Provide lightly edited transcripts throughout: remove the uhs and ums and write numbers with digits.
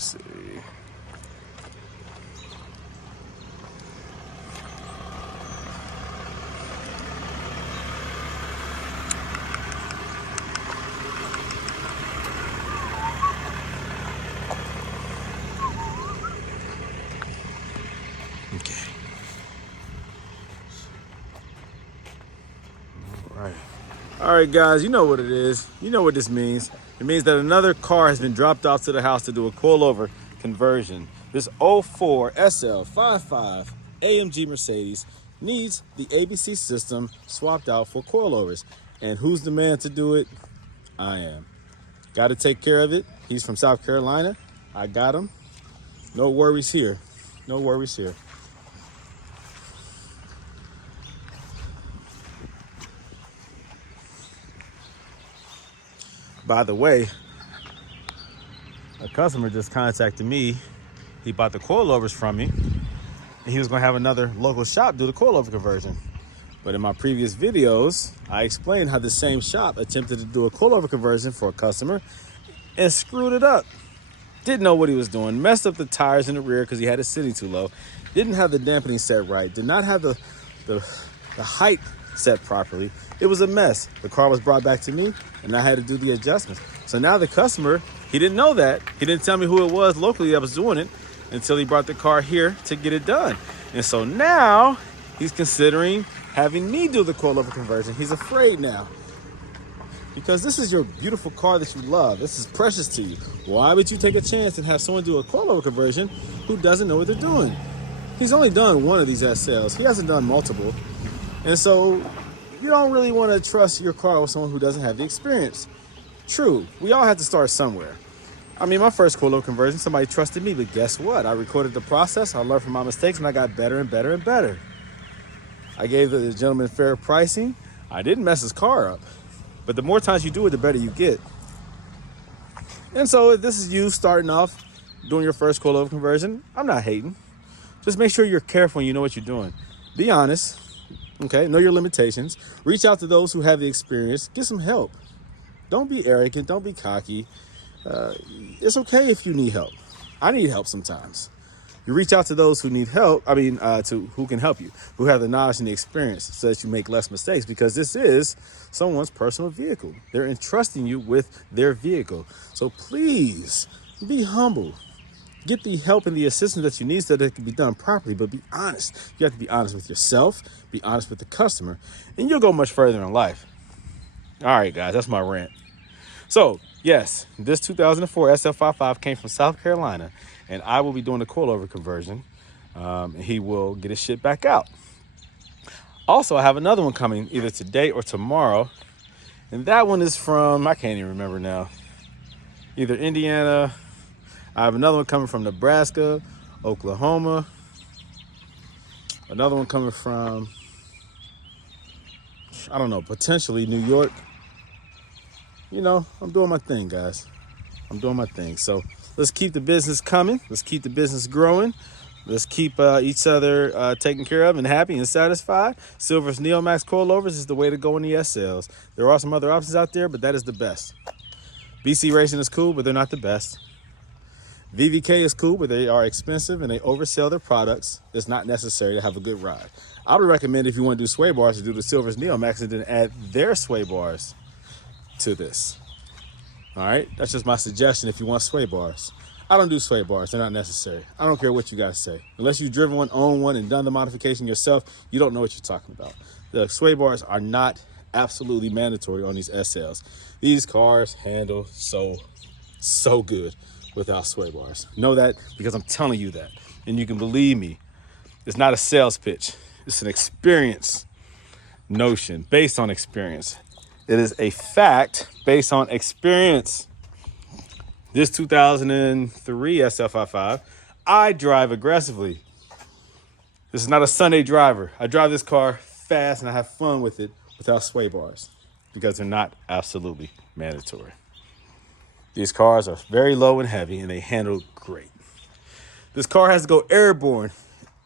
See. Okay. All right, guys, you know what it is. You know what this means. It means that another car has been dropped off to the house to do a coilover conversion. This '04 SL55 AMG Mercedes needs the ABC system swapped out for coilovers. And who's the man to do it? I am. Got to take care of it. He's from South Carolina. I got him. No worries here. No worries here. By the way, a customer just contacted me. He bought the coilovers from me, and he was going to have another local shop do the coilover conversion. But in my previous videos, I explained how the same shop attempted to do a coilover conversion for a customer and screwed it up. Didn't know what he was doing, messed up the tires in the rear because he had it sitting too low, didn't have the dampening set right, did not have the height set properly. It was a mess. The car was brought back to me, and I had to do the adjustments. So now the customer, he didn't know that. He didn't tell me who it was locally that was doing it until he brought the car here to get it done. And so now he's considering having me do the coilover conversion. He's afraid now because this is your beautiful car that you love. This is precious to you. Why would you take a chance and have someone do a coilover conversion who doesn't know what they're doing? He's only done one of these SLs. He hasn't done multiple. And so you don't really want to trust your car with someone who doesn't have the experience. True, we all have to start somewhere. I mean, my first coilover conversion, somebody trusted me, but guess what? I recorded the process, I learned from my mistakes, and I got better and better and better. I gave the gentleman fair pricing. I didn't mess his car up. But the more times you do it, the better you get. And so if this is you starting off doing your first coilover conversion, I'm not hating. Just make sure you're careful and you know what you're doing. Be honest. Okay, know your limitations. Reach out to those who have the experience. Get some help. Don't be arrogant. Don't be cocky. It's okay if you need help. I need help sometimes. You reach out to those who need help. To who can help you, who have the knowledge and the experience, so that you make less mistakes. Because this is someone's personal vehicle. They're entrusting you with their vehicle. So please be humble. Get the help and the assistance that you need so that it can be done properly, but be honest. You have to be honest with yourself, be honest with the customer, and you'll go much further in life. All right, guys, that's my rant. So, yes, this 2004 SL55 came from South Carolina, and I will be doing the coilover conversion, and he will get his shit back out. Also, I have another one coming either today or tomorrow, and that one is from, I can't even remember now, either Indiana. I have another one coming from Nebraska, Oklahoma. Another one coming from, I don't know, potentially New York. You know, I'm doing my thing, guys. I'm doing my thing. So let's keep the business coming. Let's keep the business growing. Let's keep each other taken care of and happy and satisfied. Silver's Neomax coilovers is the way to go in the SLs. There are some other options out there, but that is the best. BC Racing is cool, but they're not the best. VVK is cool, but they are expensive and they oversell their products. It's not necessary to have a good ride. I would recommend if you want to do sway bars to do the Silver's Neomax and then add their sway bars to this. All right, that's just my suggestion if you want sway bars. I don't do sway bars, they're not necessary. I don't care what you guys say. Unless you've driven one, owned one, and done the modification yourself, you don't know what you're talking about. The sway bars are not absolutely mandatory on these SLs. These cars handle so good without sway bars. Know that because I'm telling you that. And you can believe me, it's not a sales pitch. It's an experience notion based on experience. It is a fact based on experience. This 2003 SL55, I drive aggressively. This is not a Sunday driver. I drive this car fast and I have fun with it without sway bars because they're not absolutely mandatory. These cars are very low and heavy and they handle great. This car has to go airborne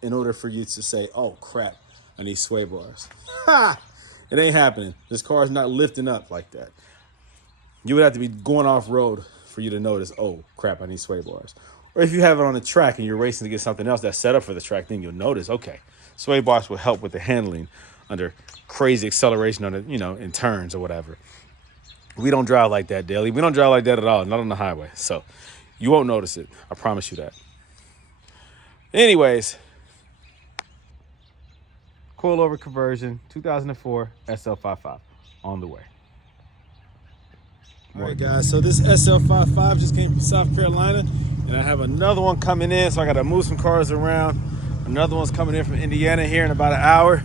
in order for you to say, oh crap, I need sway bars. Ha! It ain't happening. This car is not lifting up like that. You would have to be going off road for you to notice, oh crap, I need sway bars. Or if you have it on the track and you're racing to get something else that's set up for the track, then you'll notice, okay, sway bars will help with the handling under crazy acceleration on it, in turns or whatever. We don't drive like that daily. We don't drive like that at all, not on the highway. So you won't notice it. I promise you that. Anyways, coilover conversion, 2004 SL55 on the way. All right, guys, so this SL55 just came from South Carolina, and I have another one coming in, so I got to move some cars around. Another one's coming in from Indiana here in about an hour.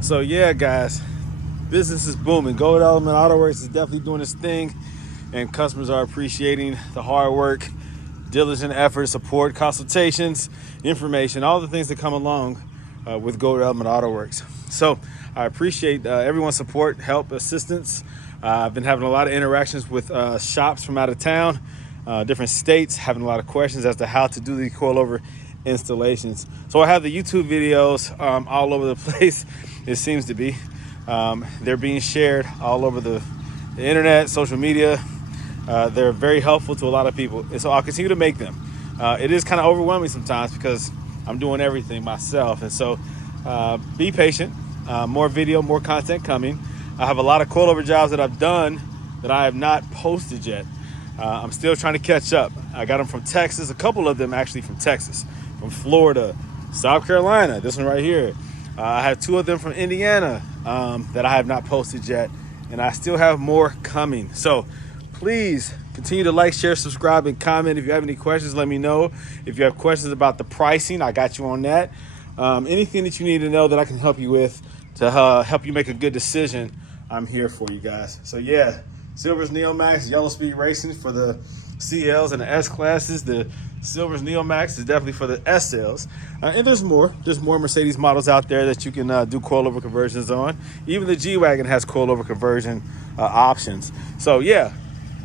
So, yeah, guys, business is booming. Gold Element Autoworks is definitely doing its thing, and customers are appreciating the hard work, diligent effort, support, consultations, information, all the things that come along with Gold Element Autoworks. So, I appreciate everyone's support, help, assistance. I've been having a lot of interactions with shops from out of town, different states, having a lot of questions as to how to do the coilover installations. So I have the YouTube videos all over the place, it seems to be. They're being shared all over the internet, social media. They're very helpful to a lot of people. And so I'll continue to make them. It is kind of overwhelming sometimes because I'm doing everything myself. And so be patient, more video, more content coming. I have a lot of coilover jobs that I've done that I have not posted yet. I'm still trying to catch up. I got them from Texas, a couple of them actually from Texas, from Florida, South Carolina, this one right here. I have 2 of them from Indiana that I have not posted yet, and I still have more coming. So please continue to like, share, subscribe, and comment. If you have any questions, let me know. If you have questions about the pricing, I got you on that. Anything that you need to know that I can help you with to help you make a good decision, I'm here for you guys. So yeah, Silver's Neomax, Yellow Speed Racing for the CLs and the S classes. The Silver's Neomax is definitely for the SLs. And there's more. There's more Mercedes models out there that you can do coilover conversions on. Even the G-Wagon has coilover conversion options. So yeah,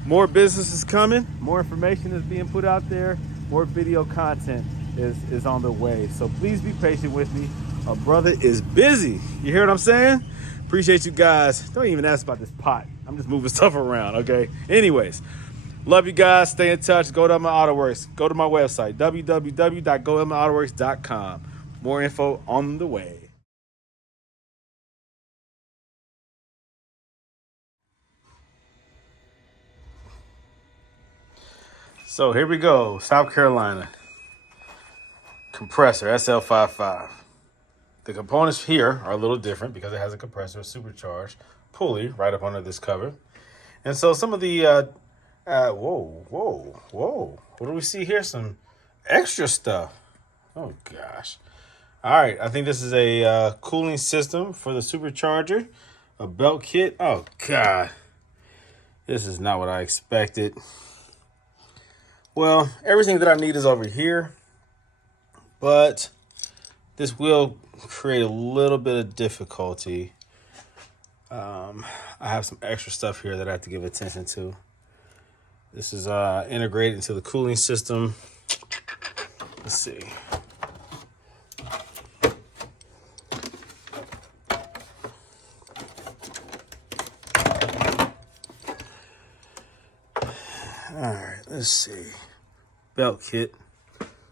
more business is coming. More information is being put out there. More video content is on the way. So please be patient with me. My brother is busy. You hear what I'm saying? Appreciate you guys. Don't even ask about this pot. I'm just moving stuff around, okay? Anyways, love you guys. Stay in touch. Go to my Autoworks. Go to my website, www.goldelementautoworks.com. More info on the way. So here we go. South Carolina. Compressor, SL55. The components here are a little different because it has a compressor, a supercharged pulley right up under this cover. And so some of the, whoa. What do we see here? Some extra stuff. Oh, gosh. All right, I think this is a cooling system for the supercharger, a belt kit. Oh, God. This is not what I expected. Well, everything that I need is over here, but this will create a little bit of difficulty. I have some extra stuff here that I have to give attention to. This is integrated into the cooling system. Let's see. All right, let's see. Belt kit,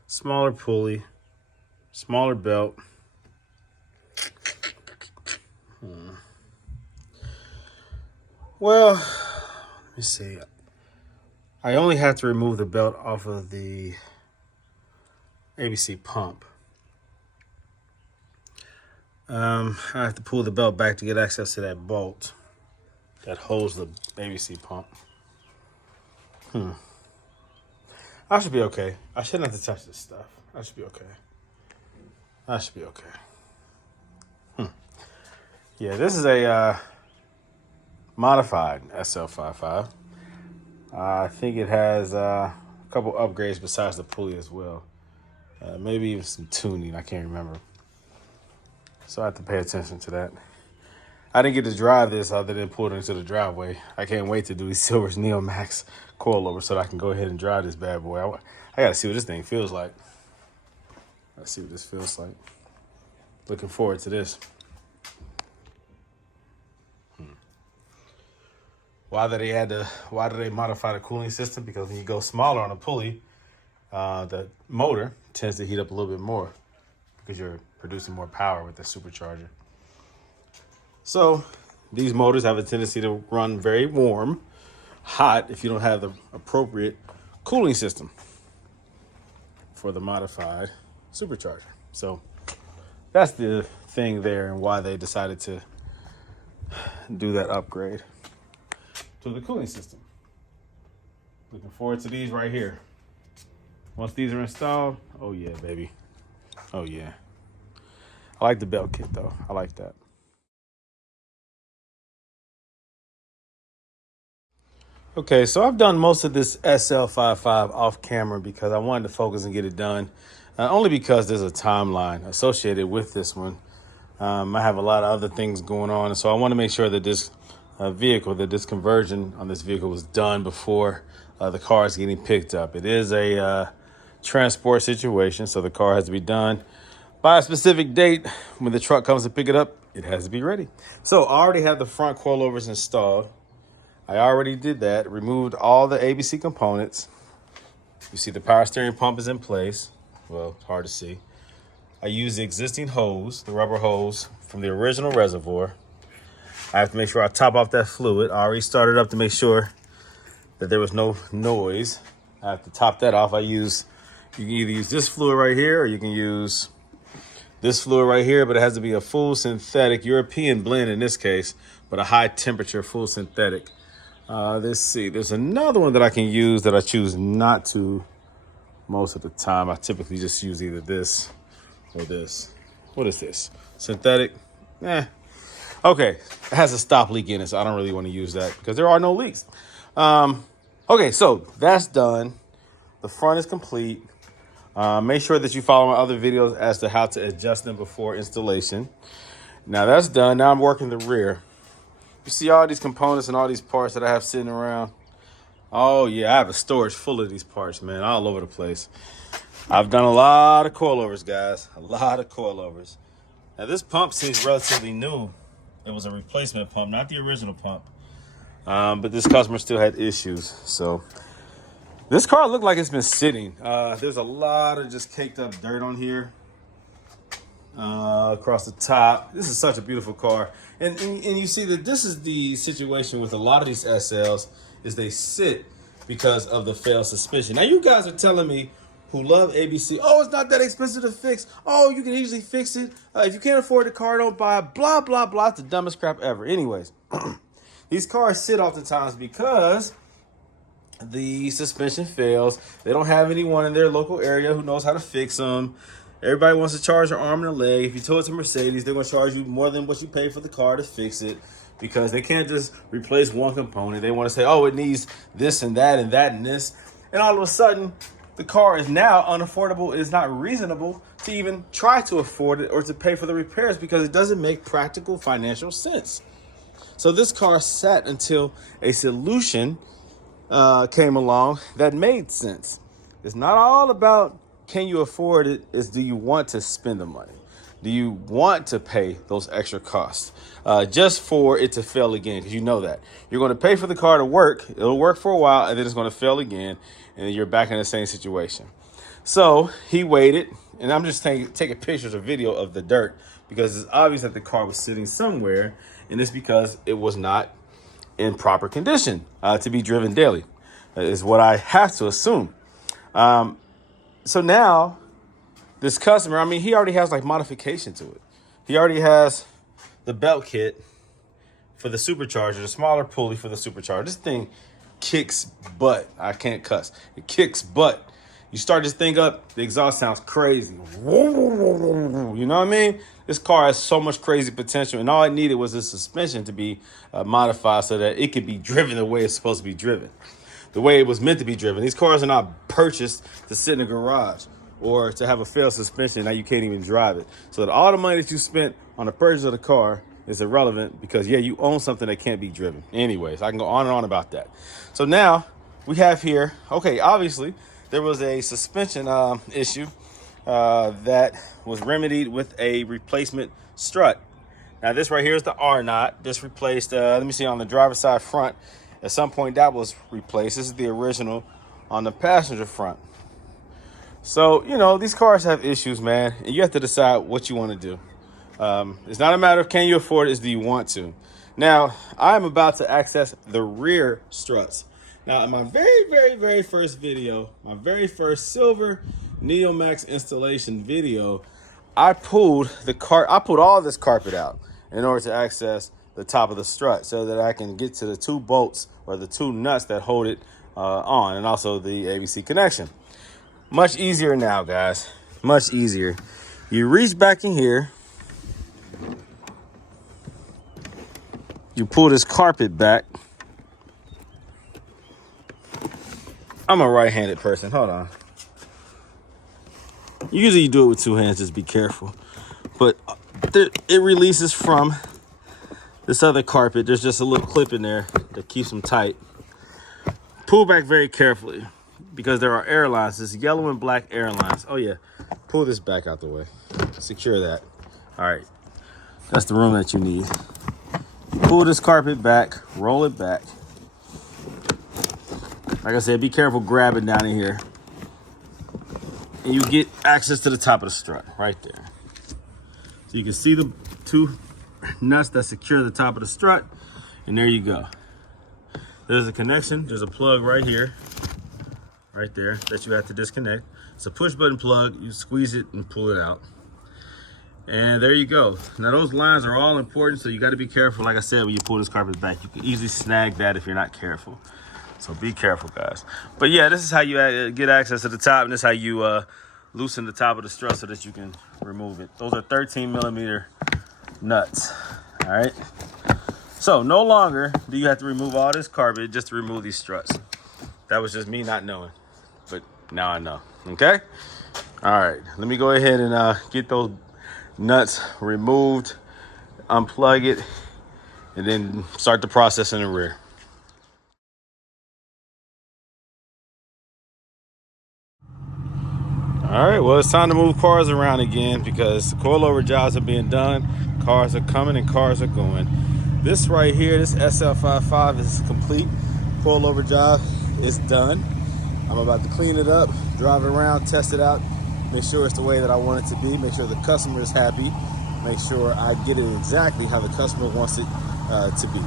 smaller pulley, smaller belt. Well, let me see. I only have to remove the belt off of the ABC pump. I have to pull the belt back to get access to that bolt that holds the ABC pump. I should be okay. I shouldn't have to touch this stuff. I should be okay. That should be okay. Yeah, this is a modified SL55. I think it has a couple upgrades besides the pulley as well. Maybe even some tuning, I can't remember. So I have to pay attention to that. I didn't get to drive this other than pull it into the driveway. I can't wait to do these Silver's Neomax coilover so that I can go ahead and drive this bad boy. I gotta see what this thing feels like. Let's see what this feels like. Looking forward to this. Why did they modify the cooling system? Because when you go smaller on a pulley, the motor tends to heat up a little bit more because you're producing more power with the supercharger. So these motors have a tendency to run very warm, hot, if you don't have the appropriate cooling system for the modified supercharger. So that's the thing there and why they decided to do that upgrade to the cooling system. Looking forward to these right here. Once these are installed, oh yeah, baby. Oh yeah. I like the belt kit though. I like that. Okay, so I've done most of this SL55 off camera because I wanted to focus and get it done. Only because there's a timeline associated with this one. I have a lot of other things going on, so I want to make sure that this this conversion on this vehicle was done before the car is getting picked up. It is a transport situation, so the car has to be done by a specific date. When the truck comes to pick it up, it has to be ready. So I already have the front coilovers installed. I already did that, removed all the ABC components. You see the power steering pump is in place. Well, it's hard to see. I used the existing hose, the rubber hose from the original reservoir. I have to make sure I top off that fluid. I already started up to make sure that there was no noise. I have to top that off. You can either use this fluid right here or you can use this fluid right here, but it has to be a full synthetic European blend in this case, but a high temperature full synthetic. Let's see, there's another one that I can use that I choose not to most of the time. I typically just use either this or this. What is this? Synthetic? Okay, it has a stop leak in it, so I don't really want to use that because there are no leaks. Okay, so that's done. The front is complete. Make sure that you follow my other videos as to how to adjust them before installation. Now that's done. Now I'm working the rear. You see all these components and all these parts that I have sitting around? Oh yeah, I have a storage full of these parts, man, all over the place. I've done a lot of coilovers, guys, a lot of coilovers. Now this pump seems relatively new. It was a replacement pump, not the original pump. But this customer still had issues. So this car looked like it's been sitting. There's a lot of just caked up dirt on here. Across the top. This is such a beautiful car. And you see that this is the situation with a lot of these SLs is they sit because of the failed suspension. Now you guys are telling me who love ABC, oh, it's not that expensive to fix. Oh, you can easily fix it. If you can't afford the car, don't buy it. Blah, blah, blah. It's the dumbest crap ever. Anyways, these cars sit oftentimes because the suspension fails. They don't have anyone in their local area who knows how to fix them. Everybody wants to charge their arm and a leg. If you tow it to Mercedes, they're going to charge you more than what you pay for the car to fix it because they can't just replace one component. They want to say, oh, it needs this and that and that and this. And all of a sudden, the car is now unaffordable. It is not reasonable to even try to afford it or to pay for the repairs because it doesn't make practical financial sense. So this car sat until a solution came along that made sense. It's not all about can you afford it, it's do you want to spend the money? Do you want to pay those extra costs just for it to fail again? Because you know that. You're going to pay for the car to work. It'll work for a while, and then it's going to fail again, and then you're back in the same situation. So he waited, and I'm just taking pictures or video of the dirt because it's obvious that the car was sitting somewhere, and it's because it was not in proper condition to be driven daily, is what I have to assume. So now this customer, I mean, he already has like modification to it. He already has the belt kit for the supercharger, the smaller pulley for the supercharger. This thing kicks butt. I can't cuss. It kicks butt. You start this thing up, the exhaust sounds crazy. You know what I mean? This car has so much crazy potential, and all it needed was a suspension to be modified so that it could be driven the way it's supposed to be driven, the way it was meant to be driven. These cars are not purchased to sit in a garage or to have a failed suspension. Now you can't even drive it. So that all the money that you spent on the purchase of the car is irrelevant because, yeah, you own something that can't be driven. Anyways, I can go on and on about that. So now we have here, okay, obviously there was a suspension issue that was remedied with a replacement strut. Now this right here is the R knot. This replaced, let me see, on the driver's side front. At some point that was replaced. This is the original on the passenger front. So, you know, these cars have issues, man, and you have to decide what you want to do. It's not a matter of can you afford it, it's do you want to. Now, I'm about to access the rear struts. Now, in my very first video, my very first silver Neomax installation video, I pulled all this carpet out in order to access the top of the strut so that I can get to the two bolts or the two nuts that hold it on, and also the ABC connection. Much easier now, guys. Much easier. You reach back in here. You pull this carpet back. I'm a right-handed person. Hold on. Usually you do it with two hands. Just be careful. But it releases from this other carpet. There's just a little clip in there that keeps them tight. Pull back very carefully because there are air lines. This yellow and black air lines. Oh, yeah. Pull this back out the way. Secure that. All right. That's the room that you need. Pull this carpet back. Roll it back. Like I said, be careful grabbing down in here. And you get access to the top of the strut right there. So you can see the two nuts that secure the top of the strut. And there you go. There's a connection. There's a plug right here. Right there that you have to disconnect. It's a push button plug. You squeeze it and pull it out. And there you go. Now those lines are all important, so you got to be careful. Like I said, when you pull this carpet back, you can easily snag that if you're not careful. So be careful, guys. But yeah, this is how you get access to the top, and this is how you loosen the top of the strut so that you can remove it. Those are 13mm nuts. All right. So no longer do you have to remove all this carpet just to remove these struts. That was just me not knowing, but now I know. Okay. All right. Let me go ahead and get those nuts removed, unplug it, and then start the process in the rear. All right, well, it's time to move cars around again because the coilover jobs are being done, cars are coming, and cars are going. This right here, this SL55 is complete. Coilover job is done. I'm about to clean it up, drive it around, test it out, make sure it's the way that I want it to be, make sure the customer is happy, make sure I get it exactly how the customer wants it to be.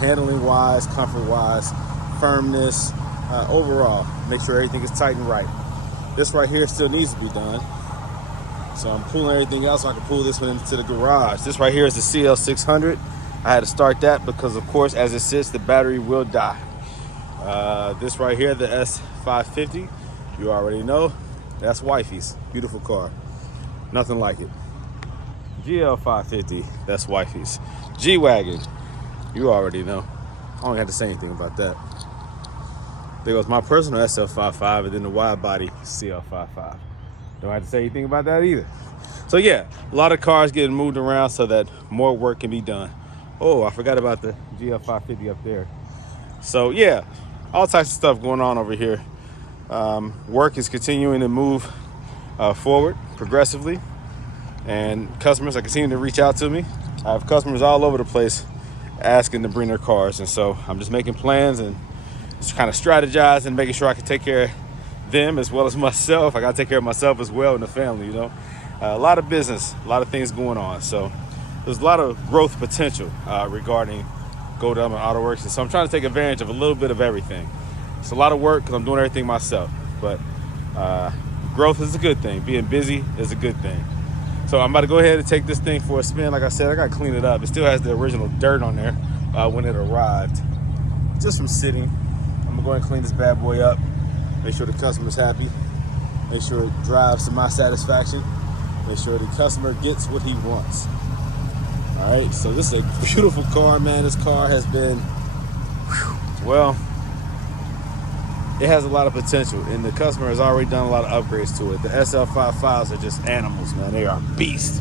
Handling wise, comfort wise, firmness, overall, make sure everything is tight and right. This right here still needs to be done. So I'm pulling everything else so I can pull this one into the garage. This right here is the CL600. I had to start that because, of course, as it sits, the battery will die. This right here, the S550, you already know, that's wifey's. Beautiful car. Nothing like it. GL550, that's wifey's. G-Wagon, you already know. I don't have to say anything about that. There goes my personal SL55 and then the wide body CL55. Don't have to say anything about that either. So yeah, a lot of cars getting moved around so that more work can be done. Oh, I forgot about the GL550 up there. So yeah, all types of stuff going on over here. Work is continuing to move forward progressively, and customers are continuing to reach out to me. I have customers all over the place asking to bring their cars, and so I'm just making plans and just kind of strategizing, making sure I can take care of them as well as myself. I got to take care of myself as well and the family, you know. A lot of business, a lot of things going on. So there's a lot of growth potential regarding Goldelementautoworks. And so I'm trying to take advantage of a little bit of everything. It's a lot of work because I'm doing everything myself. But growth is a good thing. Being busy is a good thing. So I'm about to go ahead and take this thing for a spin. Like I said, I got to clean it up. It still has the original dirt on there when it arrived. Just from sitting. I'm gonna go ahead and clean this bad boy up, make sure the customer's happy, Make sure it drives to my satisfaction. Make sure the customer gets what he wants. All right, so this is a beautiful car, man. This car has been, well, it has a lot of potential, and the customer has already done a lot of upgrades to it. The SL55s are just animals, man. They are beasts.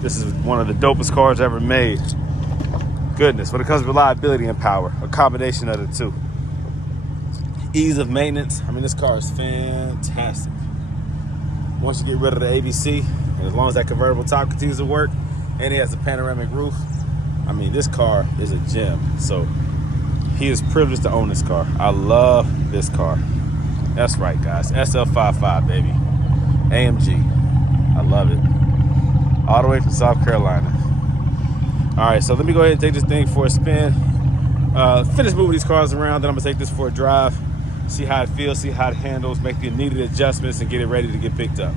This is one of the dopest cars ever made. Goodness, when it comes to reliability and power, a combination of the two. Ease of maintenance. I mean, this car is fantastic. Once you get rid of the ABC, and as long as that convertible top continues to work, and it has a panoramic roof, I mean, this car is a gem. So he is privileged to own this car. I love this car. That's right, guys. SL55, baby. AMG. I love it. All the way from South Carolina. All right, so let me go ahead and take this thing for a spin. Finish moving these cars around, then I'm gonna take this for a drive, see how it feels, see how it handles, make the needed adjustments, and get it ready to get picked up.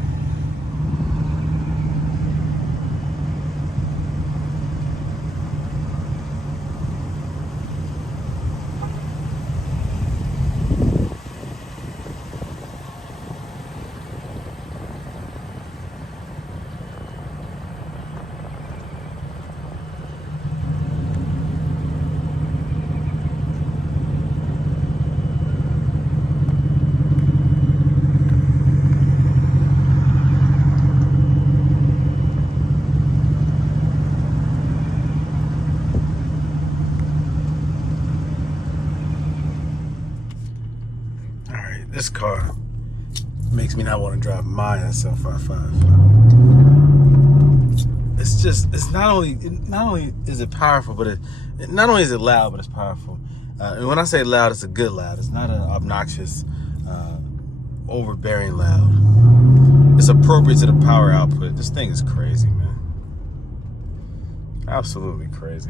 This car makes me not want to drive my SL55. It's not only is it powerful, but not only is it loud, but it's powerful. And when I say loud, it's a good loud. It's not an obnoxious, overbearing loud. It's appropriate to the power output. This thing is crazy, man. Absolutely crazy.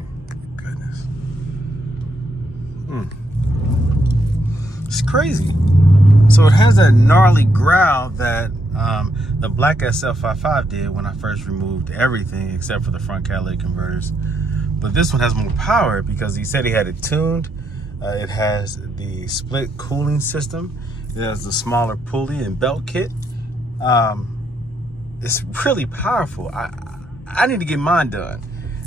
Goodness. It's crazy. So it has that gnarly growl that the black SL55 did when I first removed everything except for the front catalytic converters. But this one has more power because he said he had it tuned. It has the split cooling system. It has the smaller pulley and belt kit. It's really powerful. I need to get mine done.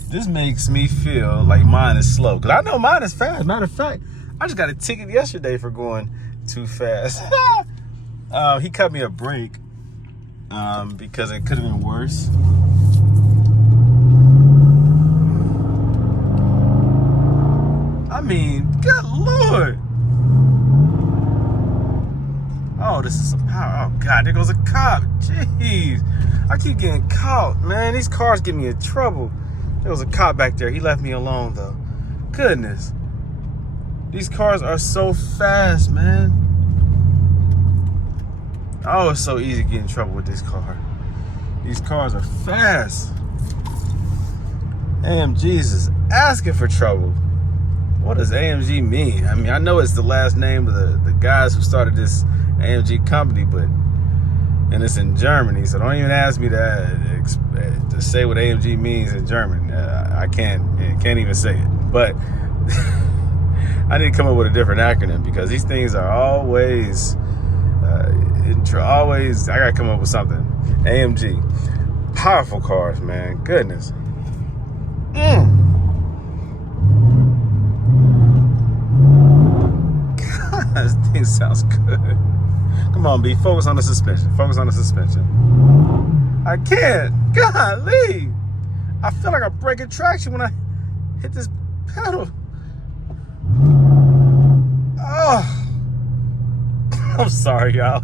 This makes me feel like mine is slow because I know mine is fast. Matter of fact, I just got a ticket yesterday for going too fast. He cut me a break because it could have been worse. I mean, good Lord. Oh, this is some power. Oh God, there goes a cop. Jeez, I keep getting caught, man. These cars get me in trouble. There was a cop back there. He left me alone though. Goodness. These cars are so fast, man. Oh, it's so easy to get in trouble with this car. These cars are fast. AMG's is asking for trouble. What does AMG mean? I mean, I know it's the last name of the guys who started this AMG company, and it's in Germany, so don't even ask me to say what AMG means in German. I can't even say it. But I need to come up with a different acronym because these things are always, I gotta come up with something. AMG, powerful cars, man. Goodness. God, this thing sounds good. Come on, B, focus on the suspension. Focus on the suspension. I can't. Golly. I feel like I'm breaking traction when I hit this pedal. Oh, I'm sorry, y'all.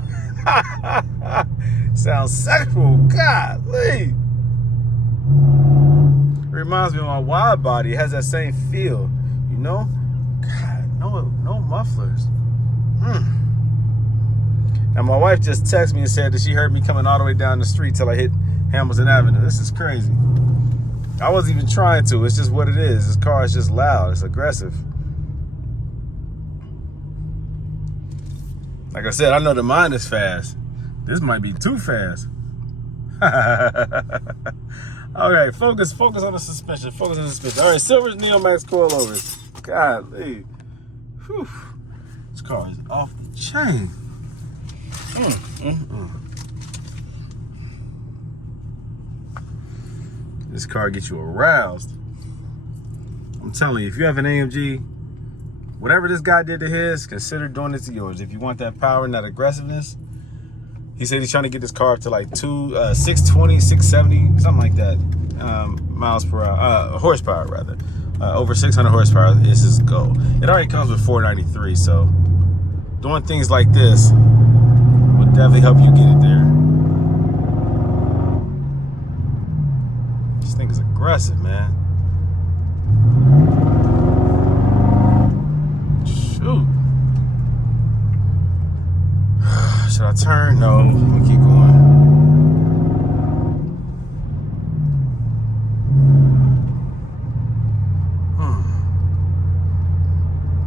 Sounds sexual. Golly. Reminds me of my wide body. It has that same feel, you know? God, no mufflers. Now, my wife just texted me and said that she heard me coming all the way down the street till I hit Hamilton Avenue. This is crazy. I wasn't even trying to. It's just what it is. This car is just loud. It's aggressive. Like I said, I know the mine is fast. This might be too fast. All right, focus on the suspension. Focus on the suspension. All right, Silver's Neomax Coilovers. Golly. Whew. This car is off the chain. This car gets you aroused. I'm telling you, if you have an AMG, whatever this guy did to his, consider doing it to yours. If you want that power and that aggressiveness, he said he's trying to get this car up to like 620, 670, something like that, miles per hour, horsepower rather. Over 600 horsepower is his goal. It already comes with 493, so doing things like this will definitely help you get it there. This thing is aggressive, man. Shoot. Should I turn? No, I'm gonna keep going.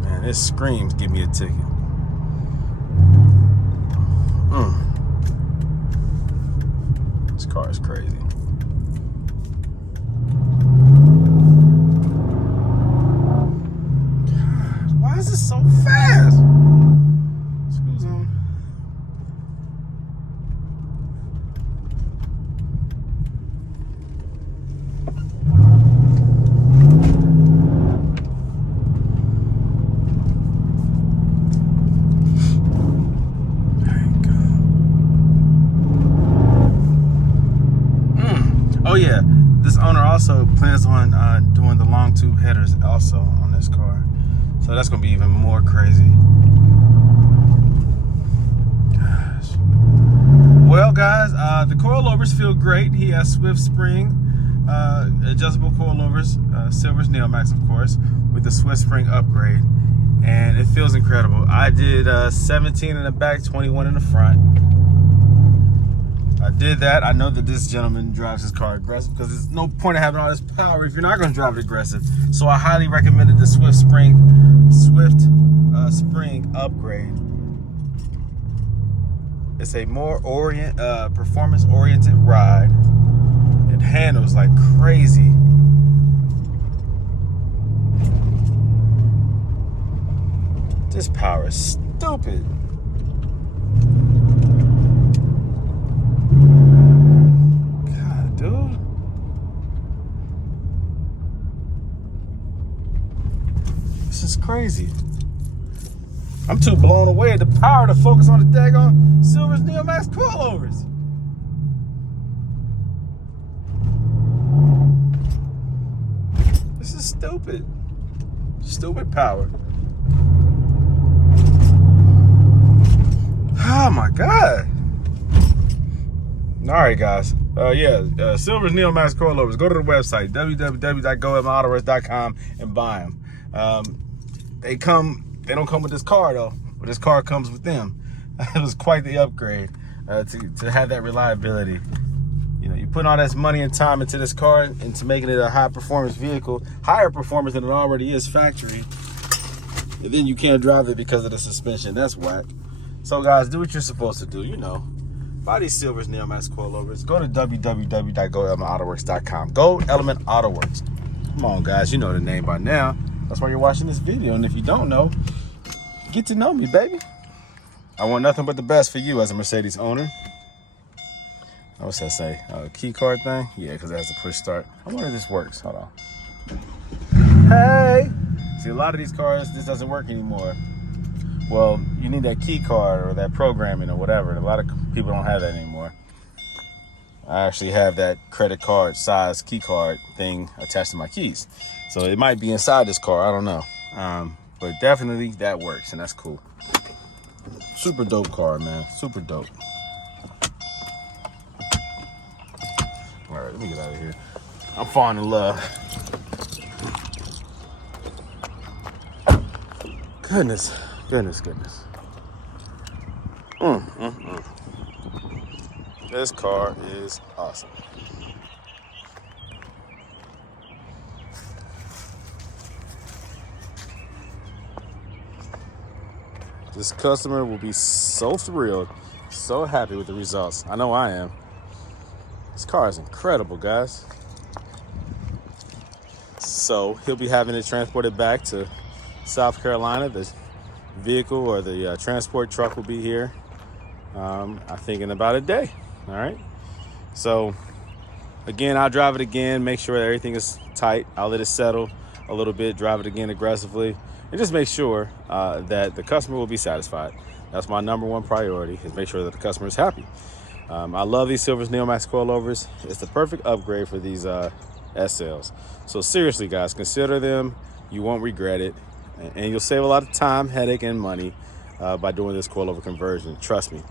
Man, this screams give me a ticket. This car is crazy. God, why is this so fast? Screws on. Oh yeah, this owner also plans on doing the long tube headers also on this car. So that's gonna be even more crazy. Gosh. Well guys, the coilovers feel great. He has Swift spring, adjustable coilovers, Silver's Neomax of course, with the Swift spring upgrade. And it feels incredible. I did 17 in the back, 21 in the front. I did that. I know that this gentleman drives his car aggressive because there's no point in having all this power if you're not going to drive it aggressive. So I highly recommended the Swift spring upgrade. It's a more performance-oriented ride. It handles like crazy. This power is stupid. Dude. This is crazy. I'm too blown away at the power to focus on the daggone Silver's Neomax coilovers. This is stupid. Stupid power. Oh my God. All right, guys. Silver's Neomax coilovers. Go to the website, www.goldelementautoworks.com, and buy them. They don't come with this car though, but this car comes with them. It was quite the upgrade to have that reliability. You know, you put all this money and time into this car into making it a high performance vehicle, higher performance than it already is factory, and then you can't drive it because of the suspension. That's whack. So guys, do what you're supposed to do, you know. Buy these Silver's Neomax coilovers. Go to www.goldelementautoworks.com. Gold Element Autoworks. Come on, guys. You know the name by now. That's why you're watching this video. And if you don't know, get to know me, baby. I want nothing but the best for you as a Mercedes owner. What's that say? Key card thing? Yeah, because it has a push start. I wonder if this works. Hold on. Hey! See, a lot of these cars, this doesn't work anymore. Well, you need that key card or that programming or whatever. A lot of people don't have that anymore. I actually have that credit card size key card thing attached to my keys. So it might be inside this car, I don't know. But definitely that works, and that's cool. Super dope car, man, super dope. All right, let me get out of here. I'm falling in love. Goodness. This car is awesome. This customer will be so thrilled, so happy with the results. I know I am. This car is incredible, guys. So he'll be having it transported back to South Carolina. The vehicle or the transport truck will be here, I think in about a day. All right. So Again, I'll drive it again, make sure that everything is tight. I'll let it settle a little bit, drive it again aggressively, and just make sure that the customer will be satisfied. That's my #1 priority, is make sure that the customer is happy. I love these Silvers Neomax coilovers. It's the perfect upgrade for these SLs. So seriously, guys, consider them. You won't regret it, and you'll save a lot of time, headache, and money by doing this coilover conversion. Trust me.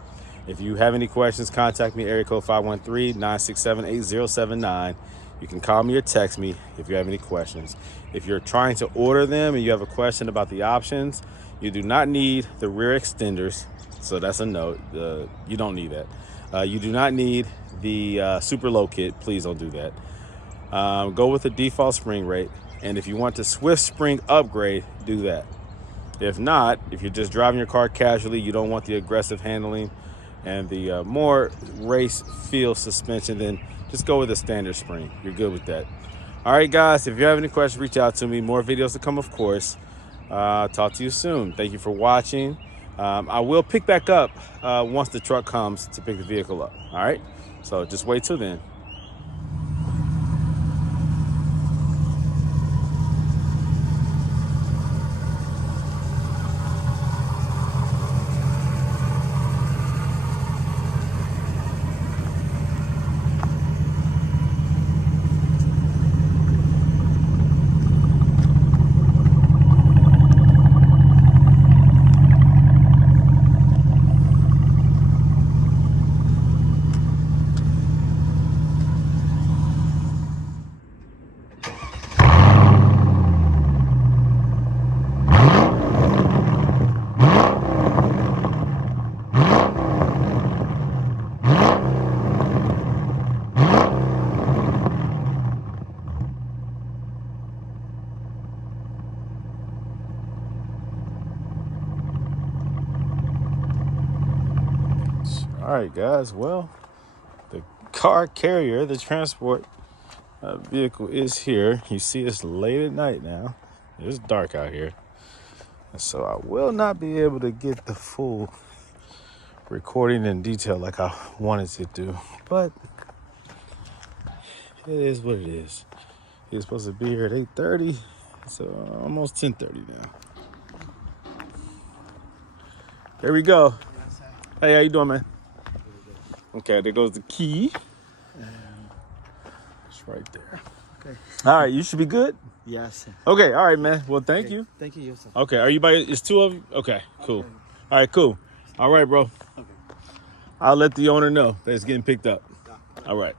If you have any questions, contact me, area code 513-967-8079. You can call me or text me if you have any questions. If you're trying to order them and you have a question about the options, you do not need the rear extenders. So that's a note. You don't need that. You do not need the super low kit. Please don't do that. Go with the default spring rate. And if you want the Swift spring upgrade, do that. If not, if you're just driving your car casually, you don't want the aggressive handling and the more race feel suspension, then just go with a standard spring. You're good with that. All right, guys, if you have any questions, reach out to me. More videos to come, of course. Talk to you soon. Thank you for watching. I will pick back up once the truck comes to pick the vehicle up. All right, so just wait till then. All right, guys, well, the car carrier, the transport vehicle is here. You see it's late at night now. It's dark out here. And so I will not be able to get the full recording in detail like I wanted to do, but it is what it is. He's supposed to be here at 8:30, so almost 10:30 now. There we go. Hey, how you doing, man? Okay, there goes the key. It's right there. Okay. All right, you should be good? Yes. Okay, all right, man. Well, thank you. Thank you, sir. Okay, are you by, it's 2 of you? Okay, cool. Okay. All right, cool. All right, bro. Okay. I'll let the owner know that it's getting picked up. Yeah. All right.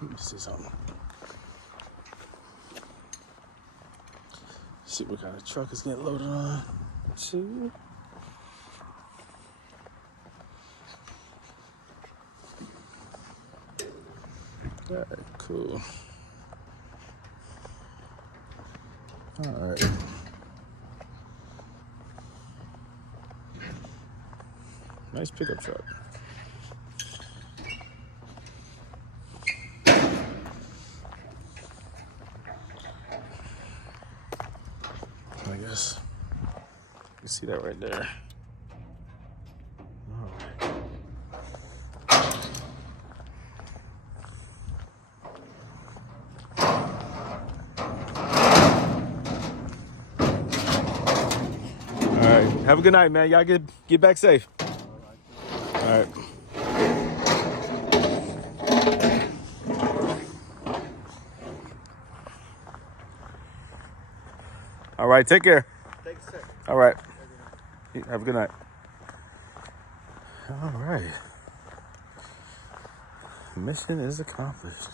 Let me see something. See what kind of truck is getting loaded on. Two. All right, cool. All right. Nice pickup truck. I guess you see that right there. All right. All right. Have a good night, man. Y'all get back safe. All right. All right, take care. Thanks, sir. All right. Have a good night. All right. Mission is accomplished.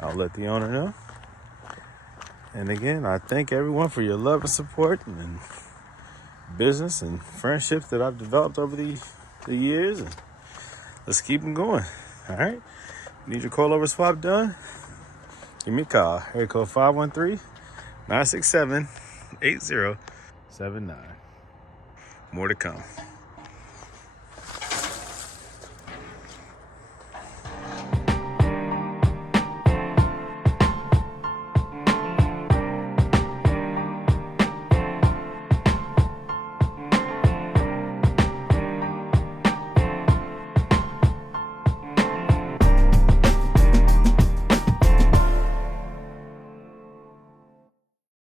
I'll let the owner know. And again, I thank everyone for your love and support and business and friendships that I've developed over the years. And let's keep them going. All right. Need your coilover swap done? Give me a call. Area code 513-967-8079. More to come.